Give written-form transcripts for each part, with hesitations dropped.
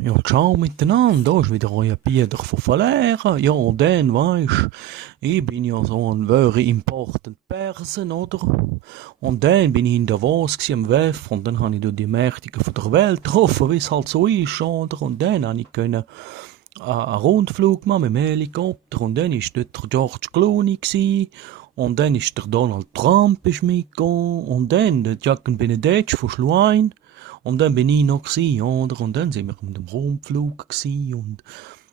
Ja, ciao miteinander, da ist wieder euer Bieder von Verlehren. Ja, und dann, weisst, ich bin ja so ein very important person, oder? Und dann bin ich in Davos am WEF und dann habe ich da die Mächtigen von der Welt getroffen, wie es halt so ist, oder? Und dann habe ich können einen Rundflug machen mit dem Helikopter und dann ist dort der George Clooney gsi und dann ist der Donald Trump ist mitgegangen und dann der Jacken Benedetto von Schluein und dann bin ich noch gsi, oder? Und dann sind wir mit dem Rundflug gsi und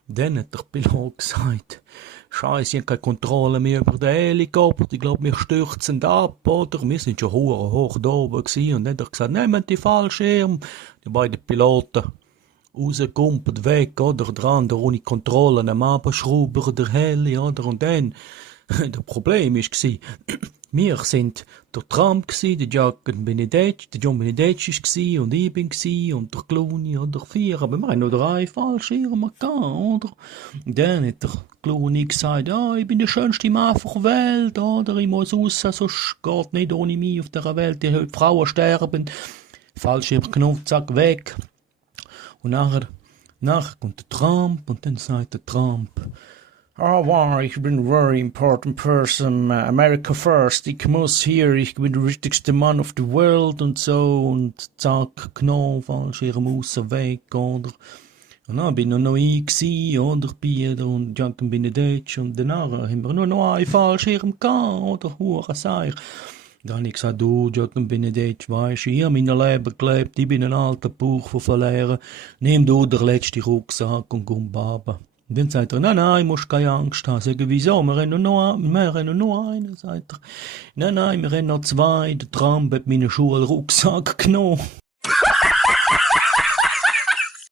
dann hat der Pilot gesagt, Scheiße, ich habe keine Kontrolle mehr über den Helikopter, ich glaube, wir stürzen ab, oder? Wir sind schon hoch da oben gsi und dann hat er gesagt, nehmt die Fallschirm, die beiden Piloten rausgekumpelt, weg, oder? Der andere ohne Kontrolle am Abschrauber, der Heli, oder? Und dann, das Problem ist gsi, wir sind der Trump gsi, der John Benedetto ist gsi, und ich bin gsi, und der Clooney, oder vier, aber wir haben nur 3 Fallschirme gehabt, oder? Und dann hat der Clooney gesagt, ja, ich bin der schönste Mann der Welt, oder? Ich muss raus, sonst geht nicht ohne mich auf dieser Welt, die Frauen sterben. Fallschirmknopf, zack, weg. Und nachher kommt der Trump und dann sagt der Trump, wow, ich bin ein very important person, America first, ich muss hier, ich bin der wichtigste Mann auf der Welt und so und zack, Knopf, Fallschirm raus, weg, oder? Und dann bin noch ich gsi, oder, Bieder und Junken Benedetto und danach haben wir nur noch einen Fallschirm gehabt, oder, Hurenseich. Dann habe ich gesagt, du, Jochen Benedetto, weisst, ich habe mein Leben gelebt, ich bin ein alter Bauch von Verlehren, nimm du den letzten Rucksack und komm baben. Und dann sagt er, nein, musst keine Angst haben. Sag ich, wieso? Wir haben nur einen, sagt er. Nein, wir haben noch 2, der Trump hat meinen Schulrucksack genommen.